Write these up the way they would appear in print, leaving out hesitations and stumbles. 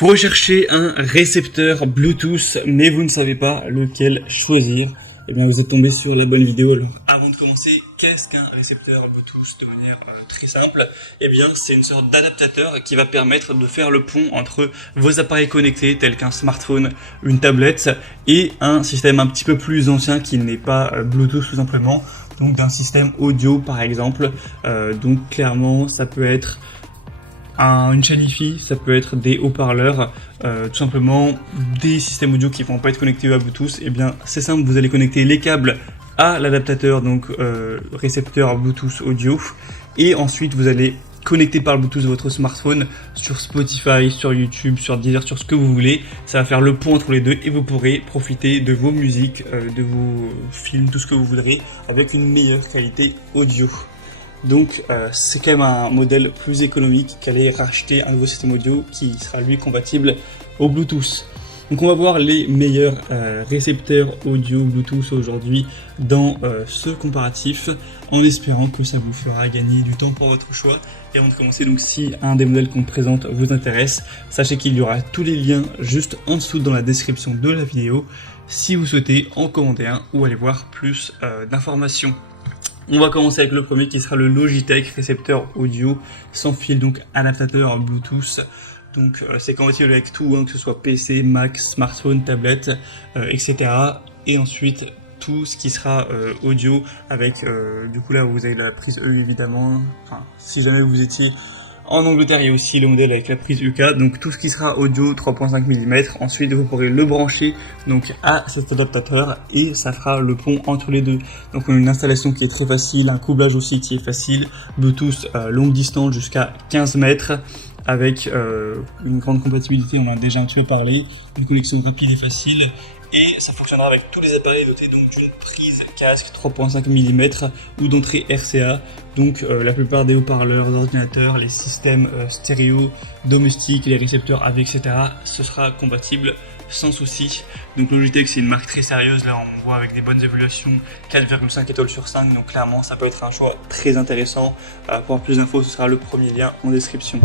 Vous recherchez un récepteur Bluetooth, mais vous ne savez pas lequel choisir. Eh bien, vous êtes tombé sur la bonne vidéo. Alors, avant de commencer, qu'est-ce qu'un récepteur Bluetooth de manière très simple? Eh bien, c'est une sorte d'adaptateur qui va permettre de faire le pont entre vos appareils connectés, tels qu'un smartphone, une tablette, et un système un petit peu plus ancien qui n'est pas Bluetooth tout simplement, donc d'un système audio par exemple. Donc clairement, ça peut être une chaîne Wi-Fi, ça peut être des haut-parleurs, tout simplement des systèmes audio qui ne vont pas être connectés à Bluetooth. Et bien c'est simple, vous allez connecter les câbles à l'adaptateur, donc récepteur Bluetooth audio, et ensuite vous allez connecter par Bluetooth votre smartphone sur Spotify, sur YouTube, sur Deezer, sur ce que vous voulez. Ça va faire le pont entre les deux et vous pourrez profiter de vos musiques, de vos films, tout ce que vous voudrez avec une meilleure qualité audio. Donc c'est quand même un modèle plus économique qu'aller racheter un nouveau système audio qui sera lui compatible au Bluetooth. Donc on va voir les meilleurs récepteurs audio Bluetooth aujourd'hui dans ce comparatif, en espérant que ça vous fera gagner du temps pour votre choix. Et avant de commencer, donc si un des modèles qu'on présente vous intéresse, sachez qu'il y aura tous les liens juste en dessous dans la description de la vidéo si vous souhaitez en commander un ou aller voir plus d'informations. On va commencer avec le premier qui sera le Logitech récepteur audio sans fil, donc adaptateur Bluetooth. Donc c'est compatible avec tout, que ce soit PC, Mac, smartphone, tablette, etc. Et ensuite tout ce qui sera audio avec, du coup là vous avez la prise EU évidemment. Enfin, si jamais vous étiez en Angleterre, il y a aussi le modèle avec la prise UK, donc tout ce qui sera audio 3.5 mm. Ensuite, vous pourrez le brancher donc à cet adaptateur et ça fera le pont entre les deux. Donc on a une installation qui est très facile, un couplage aussi qui est facile, Bluetooth longue distance jusqu'à 15 mètres avec une grande compatibilité, on en a déjà un petit peu parlé, une connexion rapide et facile. Et ça fonctionnera avec tous les appareils dotés donc d'une prise casque 3.5 mm ou d'entrée RCA. Donc la plupart des haut-parleurs, d'ordinateurs, les systèmes stéréo, domestiques, les récepteurs AV, etc. ce sera compatible sans souci. Donc Logitech c'est une marque très sérieuse, là on voit avec des bonnes évaluations 4,5 étoiles sur 5. Donc clairement ça peut être un choix très intéressant. Pour avoir plus d'infos, ce sera le premier lien en description.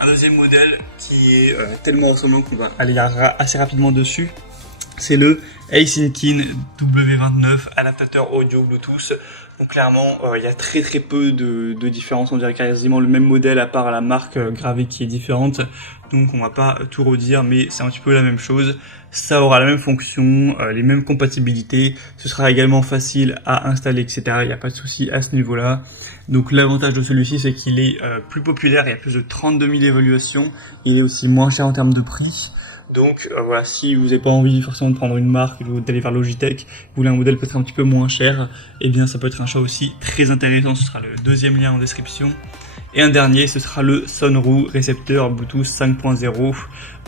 Un deuxième modèle qui est tellement ressemblant qu'on va aller assez rapidement dessus. C'est le Asinkin W29 adaptateur audio Bluetooth. Donc clairement, il y a très peu de différence. On dirait quasiment le même modèle à part la marque gravée qui est différente. Donc on va pas tout redire, mais c'est un petit peu la même chose. Ça aura la même fonction, les mêmes compatibilités. Ce sera également facile à installer, etc. Il n'y a pas de souci à ce niveau-là. Donc l'avantage de celui-ci, c'est qu'il est plus populaire. Il y a plus de 32 000 évaluations. Il est aussi moins cher en termes de prix. Donc voilà, si vous n'avez pas envie forcément de prendre une marque ou d'aller vers Logitech, vous voulez un modèle peut-être un petit peu moins cher, eh bien ça peut être un choix aussi très intéressant. Ce sera le deuxième lien en description. Et un dernier, ce sera le Sonru récepteur Bluetooth 5.0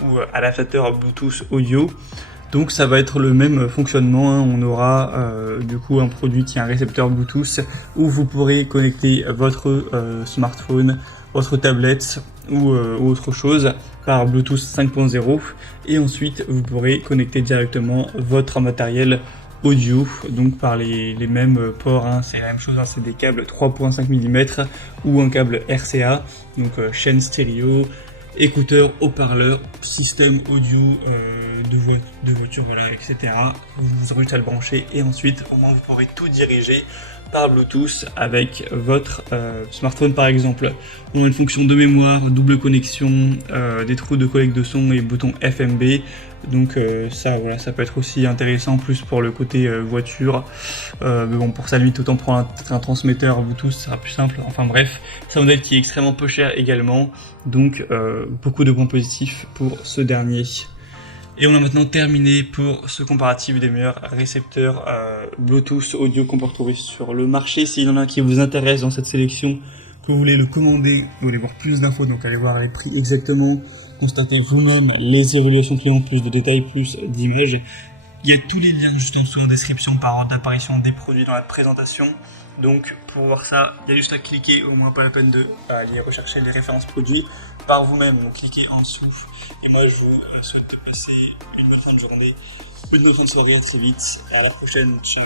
ou adaptateur Bluetooth audio. Donc ça va être le même fonctionnement, On aura du coup un produit qui est un récepteur Bluetooth où vous pourrez connecter votre smartphone, votre tablette ou autre chose par Bluetooth 5.0 et ensuite vous pourrez connecter directement votre matériel audio donc par les mêmes ports, c'est la même chose, c'est des câbles 3.5 mm ou un câble RCA, donc chaîne stéréo, écouteurs, haut-parleurs, système audio de voiture, voilà, etc. Vous aurez juste à le brancher et ensuite au moins vous pourrez tout diriger par Bluetooth avec votre smartphone par exemple. On a une fonction de mémoire, double connexion, des trous de collecte de son et bouton FMB. Donc ça peut être aussi intéressant plus pour le côté voiture. Mais bon, pour ça limite autant prendre un transmetteur Bluetooth, ça sera plus simple. Enfin bref, c'est un modèle qui est extrêmement peu cher également. Donc beaucoup de points positifs pour ce dernier. Et on a maintenant terminé pour ce comparatif des meilleurs récepteurs Bluetooth audio qu'on peut retrouver sur le marché. S'il y en a un qui vous intéresse dans cette sélection, que vous voulez le commander, vous voulez voir plus d'infos, donc allez voir les prix exactement, constatez vous-même les évaluations clients, plus de détails, plus d'images. Il y a tous les liens juste en dessous en description par ordre d'apparition des produits dans la présentation. Donc pour voir ça, il y a juste à cliquer, au moins pas la peine de aller rechercher les références produits par vous-même. Donc cliquez en dessous. Et moi je vous souhaite de passer une bonne fin de journée, une bonne fin de soirée, à très vite, à la prochaine. Ciao.